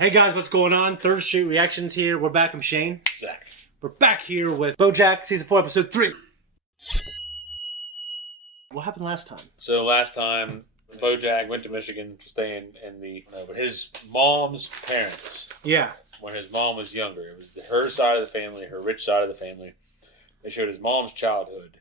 Hey guys, what's going on? Third Street Reactions here. We're back. I'm Shane. Zack. We're back here with BoJack Season 4, Episode 3. What happened last time? So last time, BoJack went to Michigan to stay in the... but his mom's parents. Yeah. When his mom was younger. It was her side of the family, her rich side of the family. They showed his mom's childhood.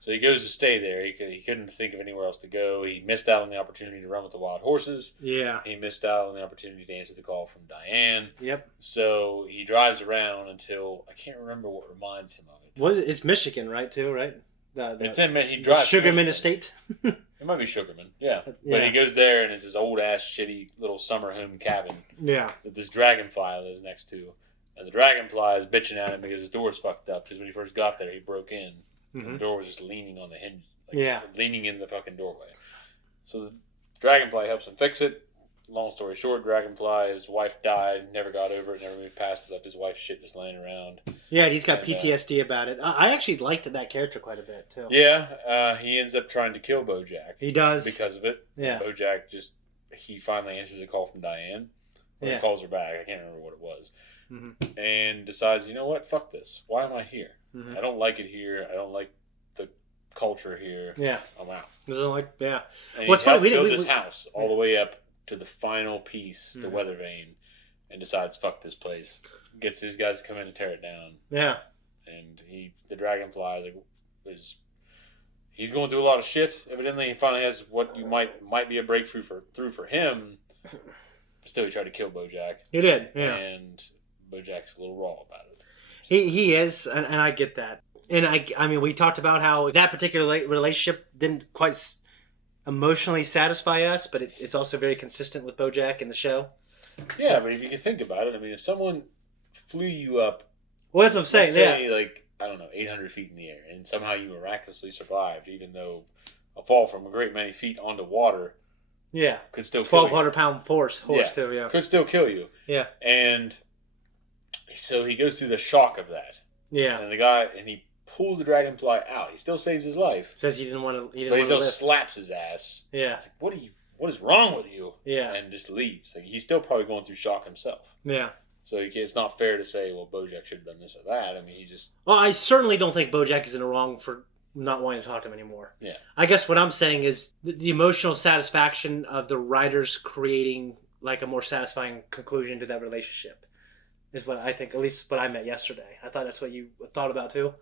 So he goes to stay there. He couldn't think of anywhere else to go. He missed out on the opportunity to run with the wild horses. Yeah. He missed out on the opportunity to answer the call from Diane. Yep. So he drives around until... I can't remember what reminds him of it. It's Michigan, right, too, right? He drives Sugarman Estate? It might be Sugarman, yeah. Yeah. But he goes there and it's this old-ass, shitty little summer home cabin Yeah. that this dragonfly lives next to. And the dragonfly is bitching at him because his door's fucked up. Because when he first got there, he broke in. Mm-hmm. The door was just leaning on the hinge. Leaning in the fucking doorway. So the dragonfly helps him fix it. Long story short, dragonfly, his wife died, never got over it, never moved past it, left his wife's shit just laying around. Yeah, he's got PTSD about it. I actually liked that character quite a bit, too. Yeah, he ends up trying to kill BoJack. He does. Because of it. Yeah. BoJack he finally answers a call from Diane. Or he calls her back, I can't remember what it was. Mm-hmm. And decides, you know what, fuck this. Why am I here? Mm-hmm. I don't like it here. I don't like the culture here. Yeah. I'm out. Yeah. And he helped build this house all the way up to the final piece, the weather vane, and decides, fuck this place. Gets these guys to come in and tear it down. Yeah. And the dragonfly he's going through a lot of shit. Evidently, he finally has what you might be a breakthrough for him. But still, he tried to kill BoJack. He did, yeah. And BoJack's a little raw about it. He is, and I get that. And I mean, we talked about how that particular relationship didn't quite emotionally satisfy us, but it's also very consistent with BoJack in the show. Yeah, but if you can think about it, I mean, if someone flew you up, well, that's what I'm saying. Say, like, I don't know, 800 feet in the air, and somehow you miraculously survived, even though a fall from a great many feet onto water, could still 1,200-pound horse too. Yeah, could still kill you. Yeah, and so he goes through the shock of that. Yeah, and he pulls the dragonfly out. He still saves his life. Says he didn't want to. But he still slaps his ass. Yeah. It's like, what is wrong with you? Yeah. And just leaves. Like, he's still probably going through shock himself. Yeah. So it's not fair to say, well, BoJack should have done this or that. I mean, he just... Well, I certainly don't think BoJack is in the wrong for not wanting to talk to him anymore. Yeah. I guess what I'm saying is the emotional satisfaction of the writers creating like a more satisfying conclusion to that relationship is what I think, at least what I meant yesterday. I thought that's what you thought about too.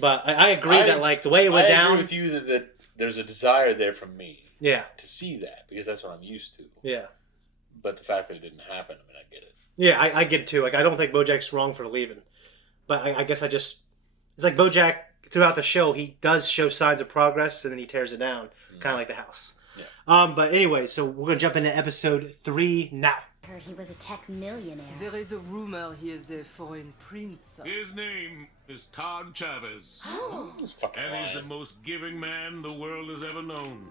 But I agree that like the way it went down... I agree with you that there's a desire there from me. Yeah. To see that, because that's what I'm used to. Yeah. But the fact that it didn't happen, I mean, I get it. Yeah, I get it too. Like, I don't think BoJack's wrong for leaving. But I guess it's like BoJack, throughout the show, he does show signs of progress, and then he tears it down. Kind of like the house. Yeah. But anyway, so we're going to jump into episode 3 now. I heard he was a tech millionaire. There is a rumor he is a foreign prince. His name is Todd Chavez. Oh. And he's the most giving man the world has ever known.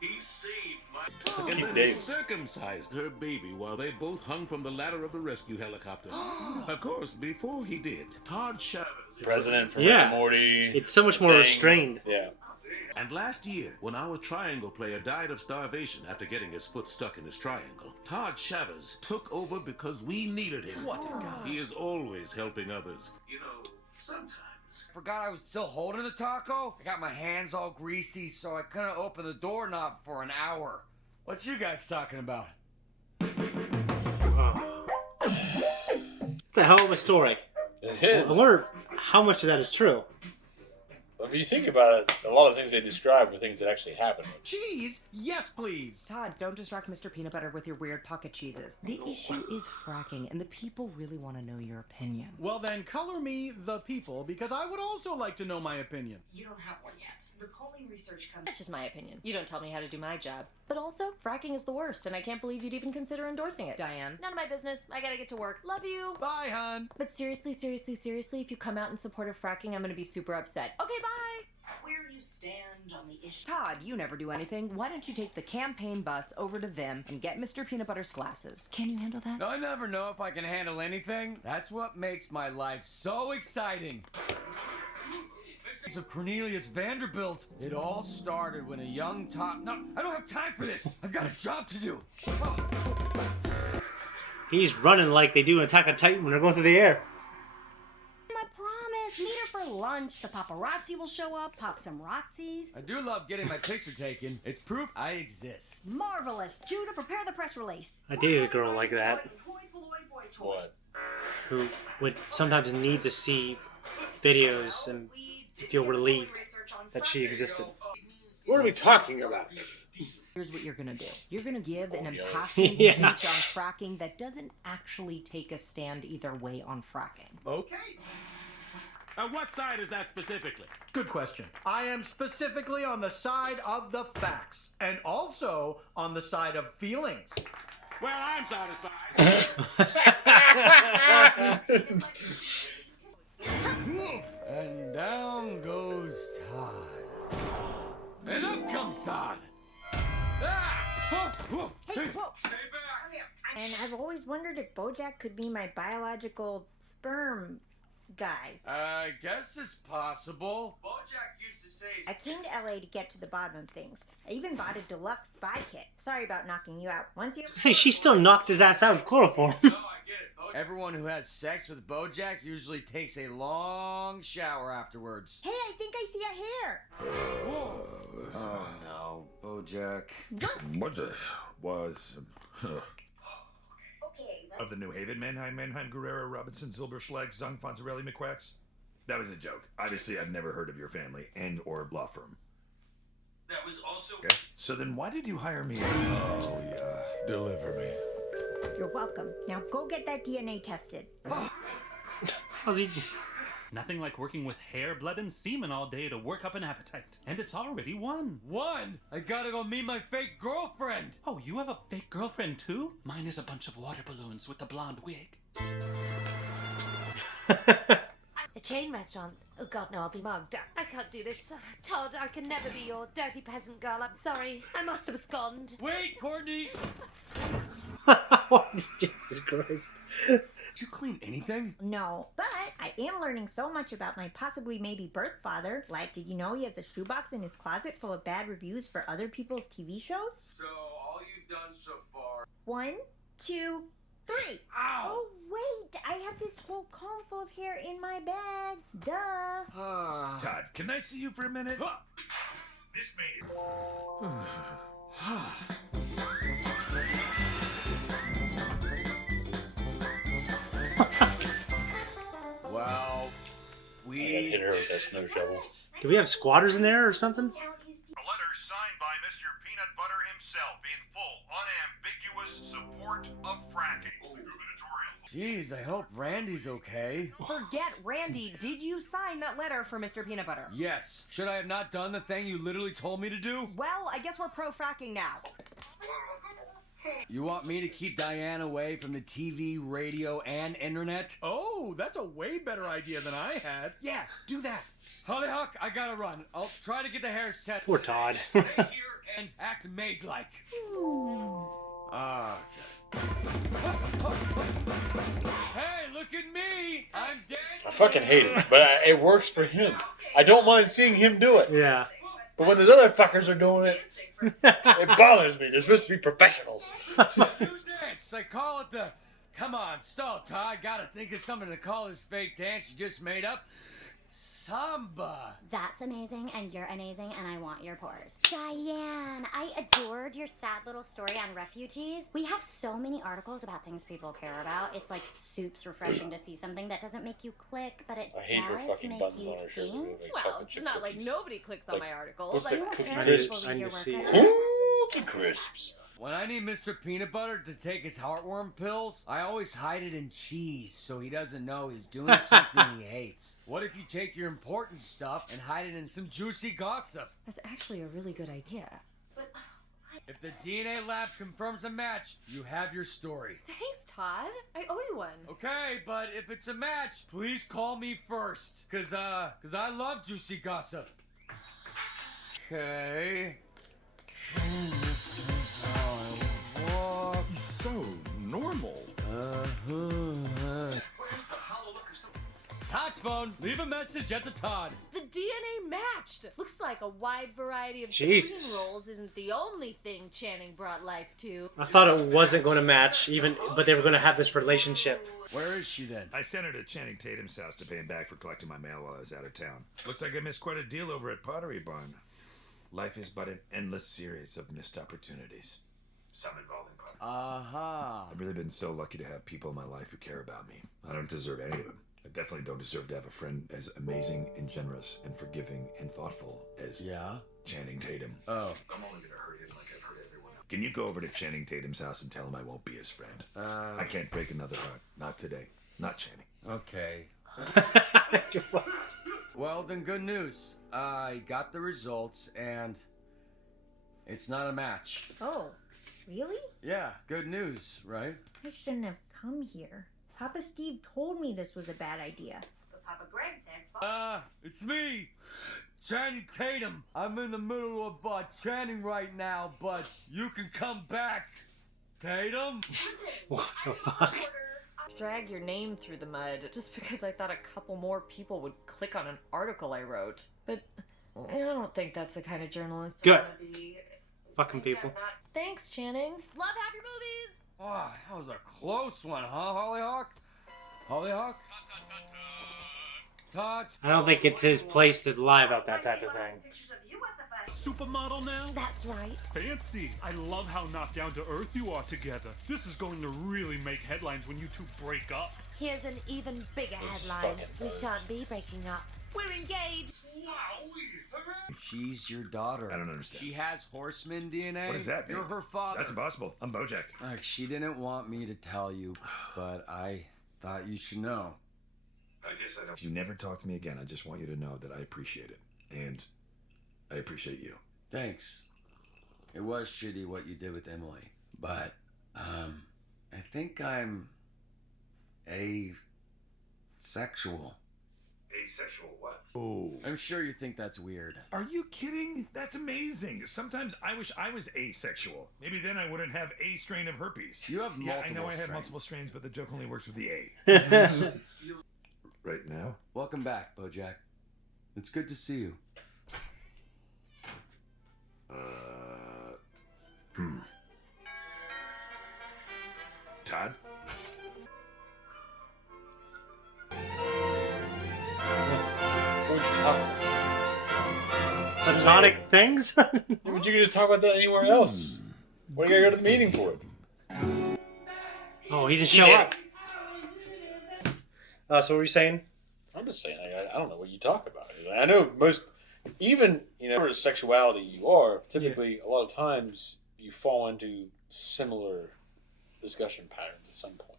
He saved my... And then he circumcised her baby while they both hung from the ladder of the rescue helicopter. Of course, before he did, Todd Chavez... President from Rick and Morty. It's so much more restrained. Yeah. And last year, when our triangle player died of starvation after getting his foot stuck in his triangle, Todd Chavez took over because we needed him. What a guy. He is always helping others. You know, sometimes... Forgot I was still holding the taco? I got my hands all greasy, so I couldn't open the doorknob for an hour. What you guys talking about? What the hell of a story. It is. I wonder how much of that is true. If you think about it, a lot of things they describe are things that actually happened. Cheese? Yes, please. Todd, don't distract Mr. Peanut Butter with your weird pocket cheeses. The issue is fracking, and the people really want to know your opinion. Well then, color me the people, because I would also like to know my opinion. You don't have one yet. The polling research comes... That's just my opinion. You don't tell me how to do my job. But also, fracking is the worst, and I can't believe you'd even consider endorsing it. Diane. None of my business. I gotta get to work. Love you. Bye, hon. But seriously, if you come out in support of fracking, I'm gonna be super upset. Okay, bye. Where you stand on the issue... Todd, you never do anything. Why don't you take the campaign bus over to them and get Mr. Peanut Butter's glasses? Can you handle that? I never know if I can handle anything. That's what makes my life so exciting. It's of Cornelius Vanderbilt. It all started when a young Todd... No, I don't have time for this. I've got a job to do. He's running like they do in Attack on Titan when they're going through the air. I promise. Meet her for lunch. The paparazzi will show up, pop some Razzies. I do love getting my picture taken. It's proof I exist. Marvelous. Judah, prepare the press release. I dated a girl like that. What? Who would sometimes need to see videos and feel relieved that she existed. What are we talking about? Here's what you're gonna do. You're gonna give an impassioned speech on fracking that doesn't actually take a stand either way on fracking. Okay. What side is that specifically? Good question. I am specifically on the side of the facts, and also on the side of feelings. Well, I'm satisfied. And down goes Todd. And up comes Todd. Hey, whoa. And I've always wondered if BoJack could be my biological sperm guy. I guess it's possible. BoJack used to say... I came to LA to get to the bottom of things. I even bought a deluxe spy kit. Sorry about knocking you out. Once you... Say, she still knocked his ass out with chloroform. No, I get it. Everyone who has sex with BoJack usually takes a long shower afterwards. Hey, I think I see a hair. Whoa. Oh, no. BoJack. What was... Okay, of the New Haven, Mannheim, Guerrero, Robinson, Zilberschlag, Zung, Fonzarelli, McQuacks? That was a joke. Obviously, I've never heard of your family and or law firm. That was also... Okay. So then why did you hire me? Oh, yeah. Deliver me. You're welcome. Now go get that DNA tested. How's he... Nothing like working with hair, blood, and semen all day to work up an appetite. And it's already won. Won? I gotta go meet my fake girlfriend. Oh, you have a fake girlfriend too? Mine is a bunch of water balloons with a blonde wig. A chain restaurant? Oh god, no, I'll be mugged. I can't do this. Todd, I can never be your dirty peasant girl. I'm sorry. I must have absconded. Wait, Courtney! Jesus Christ. Did you clean anything? No, but I am learning so much about my possibly maybe birth father. Like, did you know he has a shoebox in his closet full of bad reviews for other people's TV shows? So, all you've done so far... 1, 2, 3. Ow! Oh, wait, I have this whole comb full of hair in my bag. Duh. Todd, can I see you for a minute? This made it. Well, I gotta hit her with that snow shovel. Do we have squatters in there or something? A letter signed by Mr. Peanut Butter himself in full, unambiguous support of fracking. Jeez, I hope Randy's okay. Forget Randy. Did you sign that letter for Mr. Peanut Butter? Yes. Should I have not done the thing you literally told me to do? Well, I guess we're pro-fracking now. You want me to keep Diane away from the TV, radio, and internet? Oh, that's a way better idea than I had. Yeah, do that. Hollyhock, I gotta run. I'll try to get the hairs tested. Poor Todd. Stay here and act maid-like. Okay. Hey, look at me! I'm dead. I fucking hate it, but it works for him. I don't mind seeing him do it. Yeah. But when those other fuckers are doing it, it bothers me. They're supposed to be professionals. Do dance. I call it the... Come on, stall, Todd. Gotta think of something to call this fake dance you just made up. Samba. That's amazing, and you're amazing, and I want your pores. Diane, I adored your sad little story on refugees. We have so many articles about things people care about. It's like soups refreshing to see something that doesn't make you click, but it does make you think. Well, it's not like nobody clicks on my articles. What's the Like, Cookie parents Crisps? will read your work. Cookie Crisps. When I need Mr. Peanut Butter to take his heartworm pills, I always hide it in cheese so he doesn't know he's doing something he hates. What if you take your important stuff and hide it in some juicy gossip? That's actually a really good idea. But If the DNA lab confirms a match, you have your story. thanks, Todd. I owe you one. Okay, but if it's a match, please call me first. Cause I love juicy gossip. Okay. He's so normal. Todd's phone. Leave a message at the Todd. The DNA matched. Looks like a wide variety of Jesus. screen roles isn't the only thing Channing brought life to. I thought it wasn't going to match, but they were going to have this relationship. Where is she then? I sent her to Channing Tatum's house to pay him back for collecting my mail while I was out of town. Looks like I missed quite a deal over at Pottery Barn. Life is but an endless series of missed opportunities. Some involving pottery. I've really been so lucky to have people in my life who care about me. I don't deserve any of them. I definitely don't deserve to have a friend as amazing and generous and forgiving and thoughtful as Channing Tatum. Oh. I'm only gonna hurt him like I've hurt everyone else. Can you go over to Channing Tatum's house and tell him I won't be his friend? I can't break another heart. Not today. Not Channing. Okay. Well, then good news. I got the results, and it's not a match. Oh, really? Yeah, good news, right? I shouldn't have come here. Papa Steve told me this was a bad idea. But Papa Greg said, It's me, Channing Tatum. I'm in the middle of Channing right now, but you can come back, Tatum. What the fuck? Drag your name through the mud just because I thought a couple more people would click on an article I wrote. But I don't think that's the kind of journalist I Good. want to be. Fucking people. Thanks, Channing. Love half your movies. Oh, that was a close one, huh, Hollyhock? Hollyhock? Todd? I don't think it's his place to lie about that type of thing. Supermodel now? That's right. Fancy. I love how not down to earth you are together. This is going to really make headlines when you two break up. Here's an even bigger headline. We shan't be breaking up. We're engaged. She's your daughter. I don't understand. She has horseman DNA? What does that mean? You're her father. That's impossible. I'm BoJack. She didn't want me to tell you, but I thought you should know. I guess I don't. If you never talk to me again, I just want you to know that I appreciate it. And I appreciate you. Thanks. It was shitty what you did with Emily, but I think I'm asexual. Asexual what? Oh. I'm sure you think that's weird. Are you kidding? That's amazing. Sometimes I wish I was asexual. Maybe then I wouldn't have a strain of herpes. You have multiple I know I have strains. multiple strains, but the joke only works with the A. Right now? Welcome back, BoJack. It's good to see you. Todd? Platonic things? But you can just talk about that anywhere else. What do you gotta go to the meeting for it? Oh, he didn't show up. So what were you saying? I'm just saying, I don't know what you talk about. I know most, even, whatever sexuality you are, typically, a lot of times, you fall into similar discussion patterns at some point.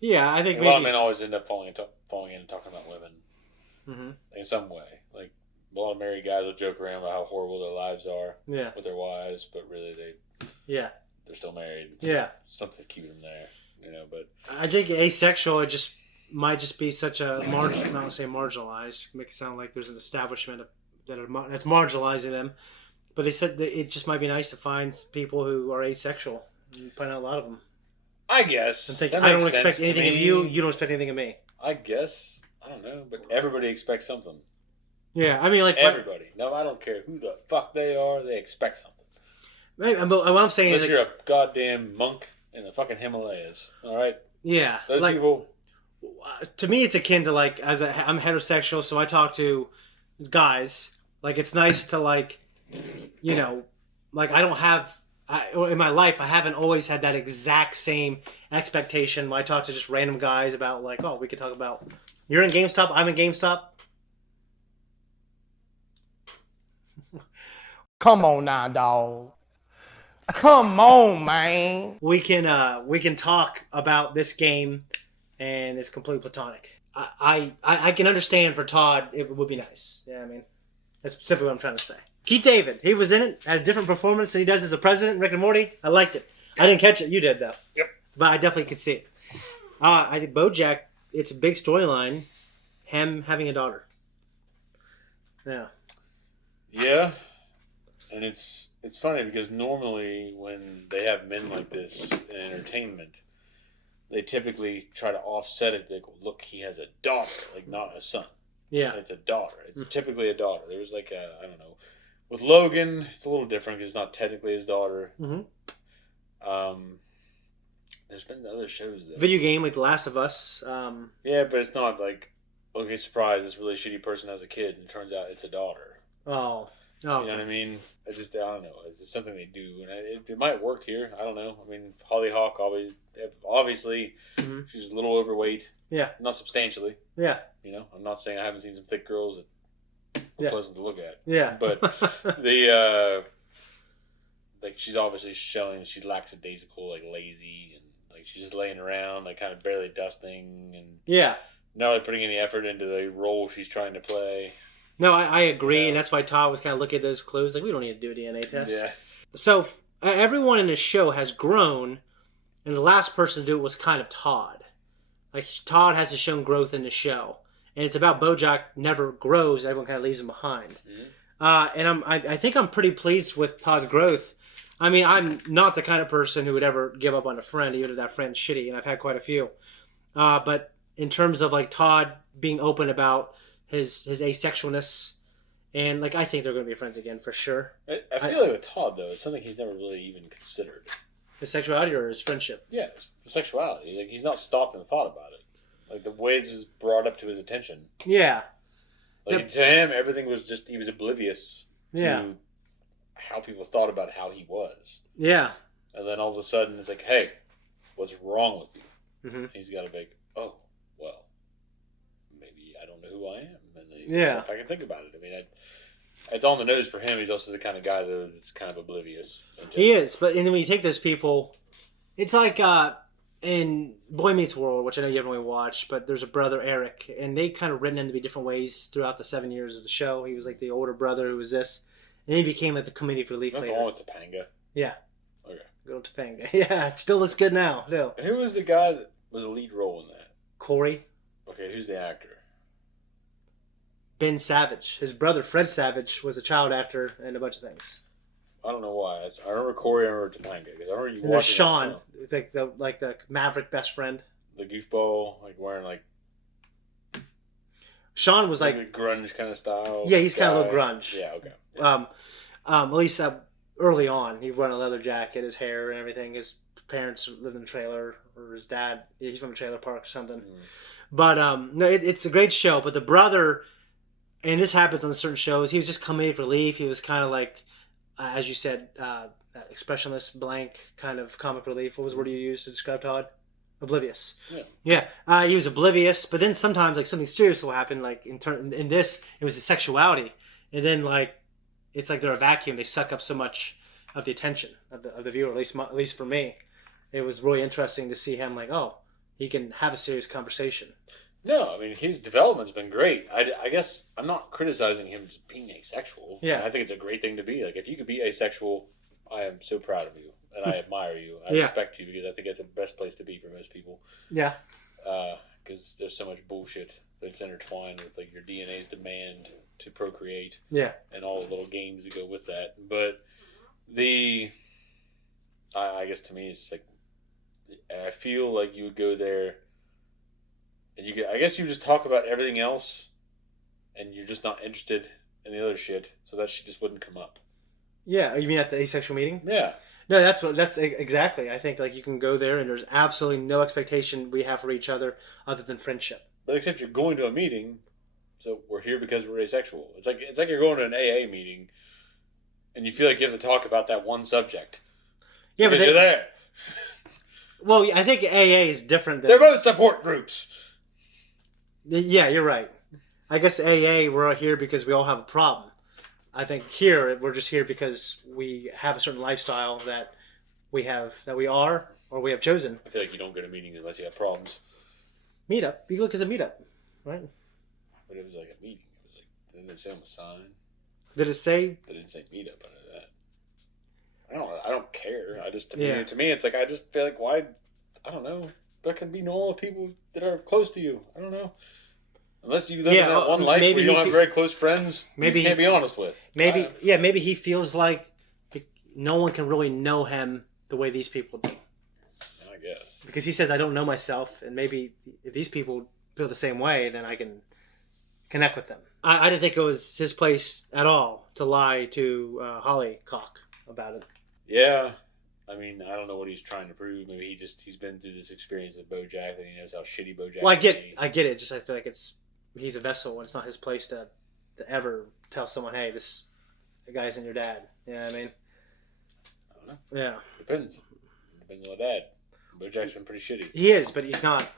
Yeah, I think a lot of men always end up falling in and talking about women in some way. Like, a lot of married guys will joke around about how horrible their lives are with their wives, but really they're still married. So something's keeping them there, but I think asexual, it just might just be such a not to say marginalized, make it sound like there's an establishment that's marginalizing them. But they said that it just might be nice to find people who are asexual. You find out a lot of them. I guess. And think, I don't expect anything of you. You don't expect anything of me. I guess. I don't know, but everybody expects something. Yeah, I mean, like everybody. No, I don't care who the fuck they are. They expect something. Right, but what I'm saying Unless is, you're a goddamn monk in the fucking Himalayas. All right. Yeah, those like, people. To me, it's akin to like I'm heterosexual, so I talk to guys. Like, it's nice to like I don't have. In my life, I haven't always had that exact same expectation when I talk to just random guys about like, oh, we could talk about you're in GameStop, I'm in GameStop. Come on now, dog. Come on, man. We can talk about this game, and it's completely platonic. I can understand for Todd it would be nice. Yeah, I mean, that's simply what I'm trying to say. Keith David, he was in it, had a different performance than he does as a president in Rick and Morty. I liked it. I didn't catch it. You did, though. Yep. But I definitely could see it. I think BoJack, it's a big storyline, him having a daughter. Yeah. Yeah. And it's funny because normally when they have men like this in entertainment, they typically try to offset it. They go, look, he has a daughter, like not a son. Yeah. It's a daughter. It's typically a daughter. There was like I don't know. With Logan, it's a little different because it's not technically his daughter. There's been other shows though. Video game like The Last of Us. Yeah, but it's not like, okay, surprise, this really shitty person has a kid, and it turns out it's a daughter. Oh. You know what I mean? I don't know. It's something they do, and it might work here. I don't know. I mean, Hollyhock obviously, she's a little overweight. Yeah. Not substantially. Yeah. You know, I'm not saying I haven't seen some thick girls that are pleasant to look at. Yeah. But like she's obviously showing she's lackadaisical, like lazy, and like she's just laying around, like kind of barely dusting, and not really putting any effort into the role she's trying to play. No, I agree, and that's why Todd was kind of looking at those clues. Like, we don't need to do a DNA test. Yeah. So everyone in the show has grown, and the last person to do it was kind of Todd. Like, Todd hasn't shown growth in the show, and it's about BoJack never grows. Everyone kind of leaves him behind. And I think I'm pretty pleased with Todd's growth. I mean, I'm not the kind of person who would ever give up on a friend, even if that friend's shitty, and I've had quite a few. But in terms of like Todd being open about his asexualness, and like I think they're going to be friends again for sure. I feel like with Todd though, it's something he's never really even considered. His sexuality or his friendship? Yeah, his sexuality. Like he's not stopped and thought about it. Like the way it was brought up to his attention. Yeah. Like to him, everything was just he was oblivious to how people thought about how he was. Yeah. And then all of a sudden, it's like, hey, what's wrong with you? Mm-hmm. He's got to be, oh, well, maybe I don't know who I am. And then he's like, I can think about it. I mean, it's on the nose for him. He's also the kind of guy that's kind of oblivious. He is, but and then when you take those people, it's like in Boy Meets World, which I know you haven't really watched, but there's a brother, Eric, and they kind of written him to be different ways throughout the 7 years of the show. He was like the older brother who was this, and he became like the comedic relief later. That's the one with Topanga. Yeah. Okay. Go Topanga. Yeah, it still looks good now. Still. Who was the guy that was a lead role in that? Corey. Okay, who's the actor? Ben Savage. His brother, Fred Savage, was a child actor and a bunch of things. I don't know why. I remember Corey, I remember Topanga. Because I remember you and there's watching Sean, like the Maverick best friend. The goofball, like wearing like... Sean was like... grunge kind of style. Yeah, he's kind of a little grunge. Yeah, okay. Yeah. At least early on, he wore a leather jacket, his hair and everything. His parents lived in a trailer, or his dad, he's from a trailer park or something. But no, it's a great show. But the brother, and this happens on certain shows, he was just comedic relief. He was kind of like, as you said, expressionless, blank kind of comic relief. What was the word you used to describe Todd? Oblivious. Yeah. He was oblivious, but then sometimes like something serious will happen. Like in this, it was his sexuality, and then like it's like they're a vacuum. They suck up so much of the attention of the viewer. At least for me, it was really interesting to see him like, oh, he can have a serious conversation. No, I mean his development's been great. I guess I'm not criticizing him just being asexual. Yeah, I think it's a great thing to be. Like if you could be asexual, I am so proud of you. And I admire you. I respect you because I think that's the best place to be for most people. Yeah. Because there's so much bullshit that's intertwined with like your DNA's demand to procreate. Yeah. And all the little games that go with that. But I guess to me it's just like I feel like you would go there and I guess you just talk about everything else and you're just not interested in the other shit, so that shit just wouldn't come up. Yeah, you mean at the asexual meeting? Yeah. No, that's exactly. I think like you can go there and there's absolutely no expectation we have for each other other than friendship. But except you're going to a meeting, so we're here because we're asexual. It's like you're going to an AA meeting, and you feel like you have to talk about that one subject. Yeah, but you're there. Well, I think AA is different. They're both support groups. Yeah, you're right. I guess AA we're all here because we all have a problem. I think here we're just here because we have a certain lifestyle that we have or we have chosen. I feel like you don't go to meetings unless you have problems. Meetup. You look as a meetup, right? But it was like a meeting. It was like didn't it say on the sign? Did it say? It didn't say meetup under that. I don't care. I just to me it's like I just feel like why I don't know. There can be normal people that are close to you. I don't know. Unless you live in that one life where you don't have very close friends, maybe you can't be honest with. Maybe he feels like no one can really know him the way these people do. I guess. Because he says, I don't know myself, and maybe if these people feel the same way, then I can connect with them. I didn't think it was his place at all to lie to Hollycock about it. Yeah. I mean, I don't know what he's trying to prove. Maybe he's been through this experience of BoJack, and he knows how shitty BoJack. Well, I get it. Just I feel like he's a vessel, and it's not his place to ever tell someone, hey, the guy's in your dad. You know what I mean? I don't know. Yeah. Depends on the dad. BoJack's been pretty shitty. He is, but he's not.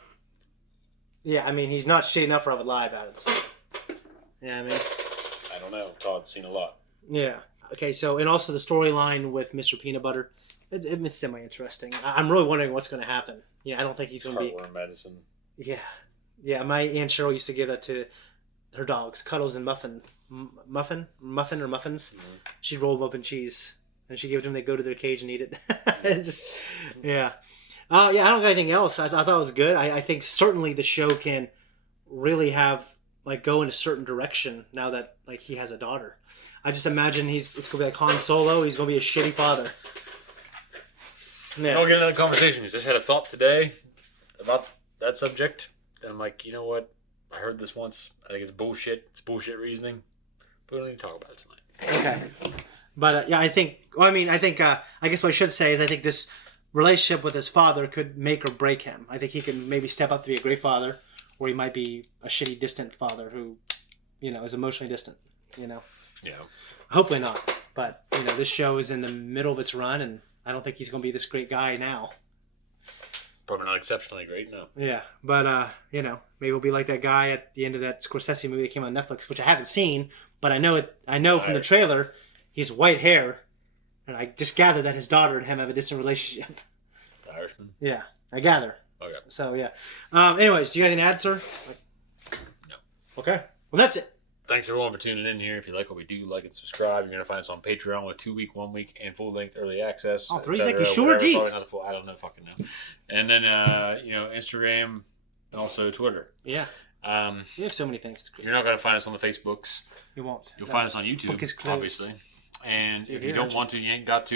Yeah, I mean, he's not shitty enough for I would lie about it. Yeah, I mean, I don't know. Todd's seen a lot. Yeah. Okay. So, and also the storyline with Mr. Peanut Butter. It's semi-interesting. I'm really wondering what's going to happen. Yeah, I don't think he's going to be... Heartworm medicine. Yeah. Yeah, my Aunt Cheryl used to give that to her dogs, Cuddles and Muffin or Muffins. Mm-hmm. She'd roll them up in cheese, and she'd give it to them. They'd go to their cage and eat it. Just, yeah. I don't got anything else. I thought it was good. I think certainly the show can really go in a certain direction now that he has a daughter. I just imagine it's going to be like Han Solo. He's going to be a shitty father. Yeah. I'll get another conversation. I just had a thought today about that subject. And I'm like, you know what? I heard this once. I think it's bullshit. It's bullshit reasoning. But we don't need to talk about it tonight. Okay. But I think I guess what I should say is I think this relationship with his father could make or break him. I think he can maybe step up to be a great father, or he might be a shitty, distant father who, is emotionally distant. Yeah. Hopefully not. But this show is in the middle of its run, and I don't think he's going to be this great guy now. Probably not exceptionally great, no. Yeah, but, maybe he'll be like that guy at the end of that Scorsese movie that came on Netflix, which I haven't seen, but I know from the trailer, he's white hair, and I just gathered that his daughter and him have a distant relationship. The Irishman? Yeah, I gather. Okay. So, yeah. Anyways, do you got anything to add, sir? No. Okay. Well, that's it. Thanks everyone for tuning in here. If you like what we do, like and subscribe. You're going to find us on Patreon with 2-week, 1-week, and full-length early access. Oh, 3 seconds short, geez. I don't know, fucking know. And then, Instagram and also Twitter. Yeah. We have so many things. You're not going to find us on the Facebooks. You won't. You'll find us on YouTube, obviously. And if you don't want to, you ain't got to.